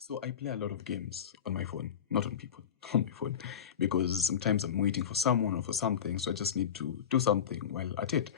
So I play a lot of games on my phone, not on people, on my phone, because sometimes I'm waiting for someone or for something, so I just need to do something while at it.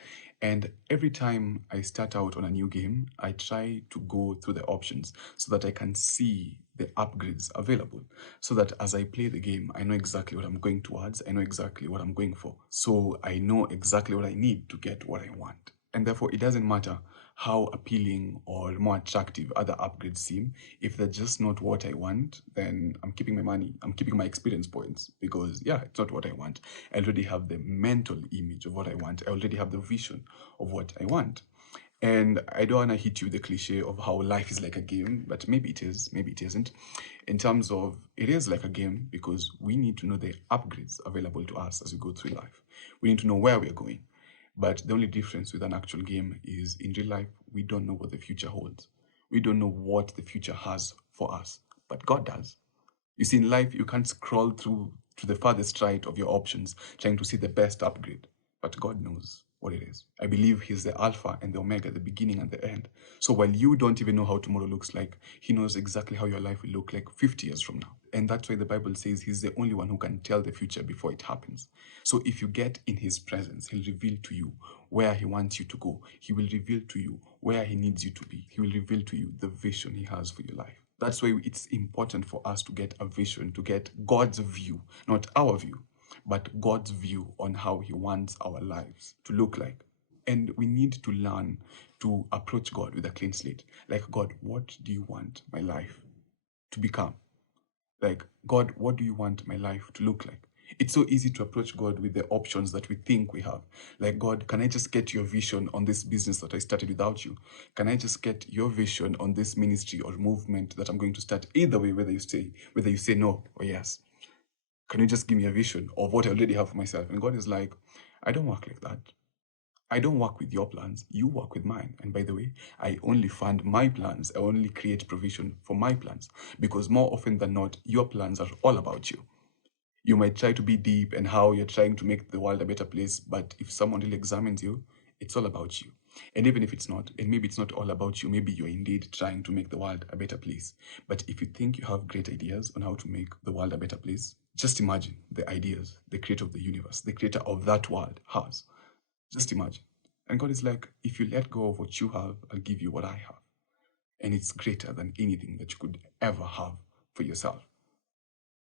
And every time I start out on a new game, I try to go through the options so that I can see the upgrades available, so that as I play the game, I know exactly what I'm going towards, I know exactly what I'm going for. So I know exactly what I need to get what I want. And therefore, it doesn't matter how appealing or more attractive other upgrades seem. If they're just not what I want, then I'm keeping my money, I'm keeping my experience points because, yeah, it's not what I want. I already have the mental image of what I want, I already have the vision of what I want. And I don't want to hit you with the cliche of how life is like a game, but maybe it is, maybe it isn't. In terms of it is like a game because we need to know the upgrades available to us as we go through life. We need to know where we're going. But the only difference with an actual game is in real life, we don't know what the future holds. We don't know what the future has for us, but God does. You see, in life, you can't scroll through to the farthest right of your options trying to see the best upgrade, but God knows what it is. I believe He's the Alpha and the Omega, the beginning and the end. So while you don't even know how tomorrow looks like, He knows exactly how your life will look like 50 years from now. And that's why the Bible says He's the only one who can tell the future before it happens. So if you get in His presence, He'll reveal to you where He wants you to go. He will reveal to you where He needs you to be. He will reveal to you the vision He has for your life. That's why it's important for us to get a vision, to get God's view, not our view, but God's view on how He wants our lives to look like. And we need to learn to approach God with a clean slate. Like, God, what do you want my life to become? Like, God, what do you want my life to look like? It's so easy to approach God with the options that we think we have. Like, God, can I just get your vision on this business that I started without you? Can I just get your vision on this ministry or movement that I'm going to start? Either way, whether you say no or yes. Can you just give me a vision of what I already have for myself? And God is like, I don't work like that. I don't work with your plans, you work with mine. And by the way, I only fund my plans. I only create provision for my plans. Because more often than not, your plans are all about you. You might try to be deep and how you're trying to make the world a better place, but if someone really examines you, it's all about you. And even if it's not, and maybe it's not all about you, maybe you're indeed trying to make the world a better place. But if you think you have great ideas on how to make the world a better place, just imagine the ideas the creator of the universe, the creator of that world has. Just imagine. And God is like, if you let go of what you have, I'll give you what I have. And it's greater than anything that you could ever have for yourself.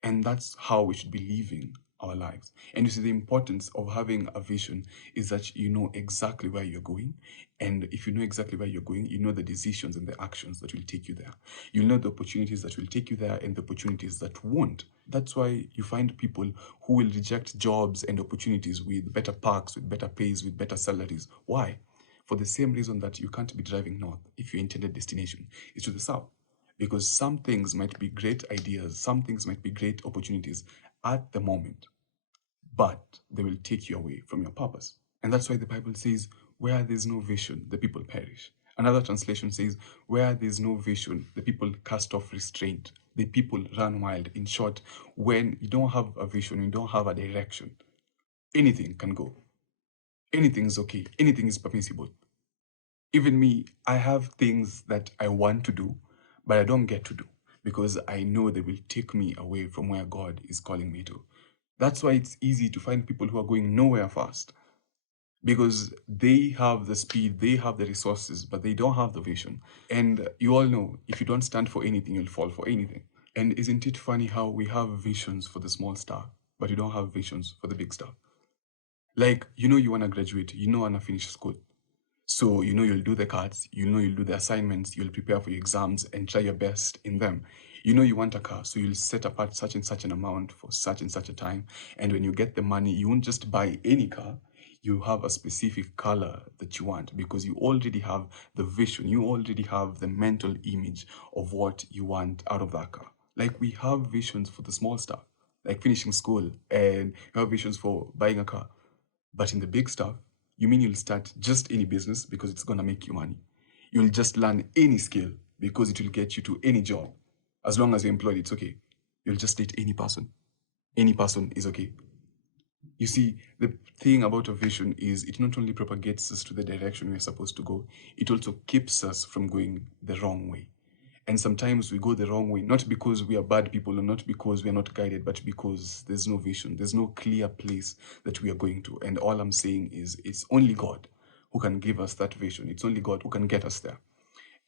And that's how we should be living our lives. And you see, the importance of having a vision is that you know exactly where you're going. And if you know exactly where you're going, you know the decisions and the actions that will take you there. You'll know the opportunities that will take you there and the opportunities that won't. That's why you find people who will reject jobs and opportunities with better perks, with better pays, with better salaries. Why? For the same reason that you can't be driving north if your intended destination is to the south. Because some things might be great ideas, some things might be great opportunities at the moment, but they will take you away from your purpose. And that's why the Bible says, where there's no vision, the people perish. Another translation says, where there's no vision, the people cast off restraint. The people run wild. In short, when you don't have a vision, you don't have a direction, anything can go. Anything is okay. Anything is permissible. Even me, I have things that I want to do, but I don't get to do because I know they will take me away from where God is calling me to. That's why it's easy to find people who are going nowhere fast because they have the speed, they have the resources, but they don't have the vision. And you all know if you don't stand for anything, you'll fall for anything. And isn't it funny how we have visions for the small stuff, but you don't have visions for the big stuff? Like, you want to graduate, you want to finish school. So, you'll do the cards, you'll do the assignments, you'll prepare for your exams and try your best in them. You want a car, so you'll set apart such and such an amount for such and such a time. And when you get the money, you won't just buy any car. You have a specific color that you want because you already have the vision, you already have the mental image of what you want out of that car. Like we have visions for the small stuff, like finishing school, and you have visions for buying a car. But in the big stuff, you mean you'll start just any business because it's going to make you money. You'll just learn any skill because it will get you to any job. As long as you're employed, it's okay. You'll just date any person. Any person is okay. You see, the thing about a vision is it not only propagates us to the direction we're supposed to go, it also keeps us from going the wrong way. And sometimes we go the wrong way, not because we are bad people or not because we are not guided, but because there's no vision. There's no clear place that we are going to. And all I'm saying is it's only God who can give us that vision. It's only God who can get us there.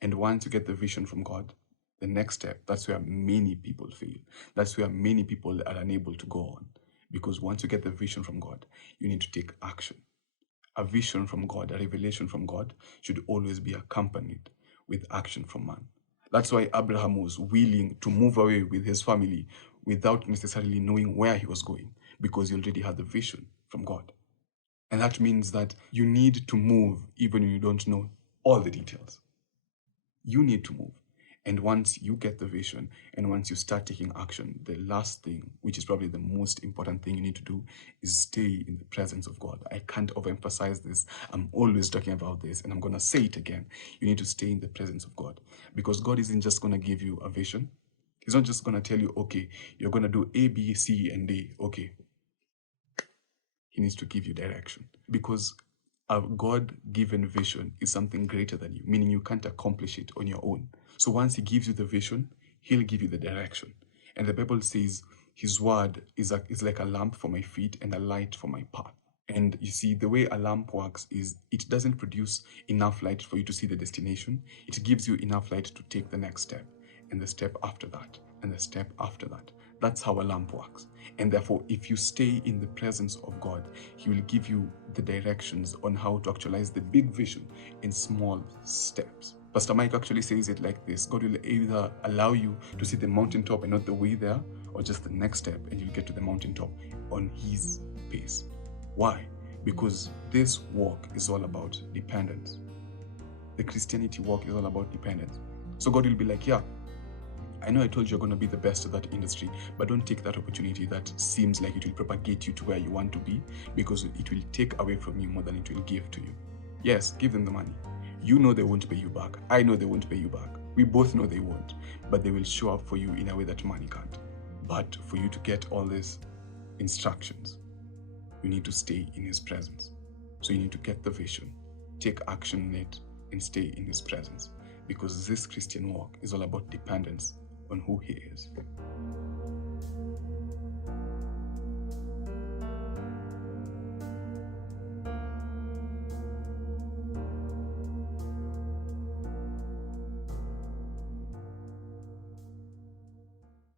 And once you get the vision from God, the next step, that's where many people fail. That's where many people are unable to go on. Because once you get the vision from God, you need to take action. A vision from God, a revelation from God, should always be accompanied with action from man. That's why Abraham was willing to move away with his family without necessarily knowing where he was going, because he already had the vision from God. And that means that you need to move even when you don't know all the details. You need to move. And once you get the vision and once you start taking action, the last thing, which is probably the most important thing you need to do, is stay in the presence of God. I can't overemphasize this. I'm always talking about this, and I'm going to say it again. You need to stay in the presence of God, because God isn't just going to give you a vision. He's not just going to tell you, okay, you're going to do A, B, C, and D. Okay. He needs to give you direction, because a God-given vision is something greater than you, meaning you can't accomplish it on your own. So once he gives you the vision, he'll give you the direction. And the Bible says his word is like a lamp for my feet and a light for my path. And you see, the way a lamp works is it doesn't produce enough light for you to see the destination. It gives you enough light to take the next step, and the step after that, and the step after that. That's how a lamp works. And therefore, if you stay in the presence of God, he will give you the directions on how to actualize the big vision in small steps. Pastor Mike actually says it like this: God will either allow you to see the mountaintop and not the way there, or just the next step, and you'll get to the mountaintop on his pace. Why? Because this walk is all about dependence. The Christianity walk is all about dependence. So God will be like, yeah, I know I told you you're going to be the best at that industry, but don't take that opportunity that seems like it will propagate you to where you want to be, because it will take away from you more than it will give to you. Yes, give them the money. You know they won't pay you back. I know they won't pay you back. We both know they won't, but they will show up for you in a way that money can't. But for you to get all these instructions, you need to stay in his presence. So you need to get the vision, take action in it, and stay in his presence. Because this Christian walk is all about dependence on who he is.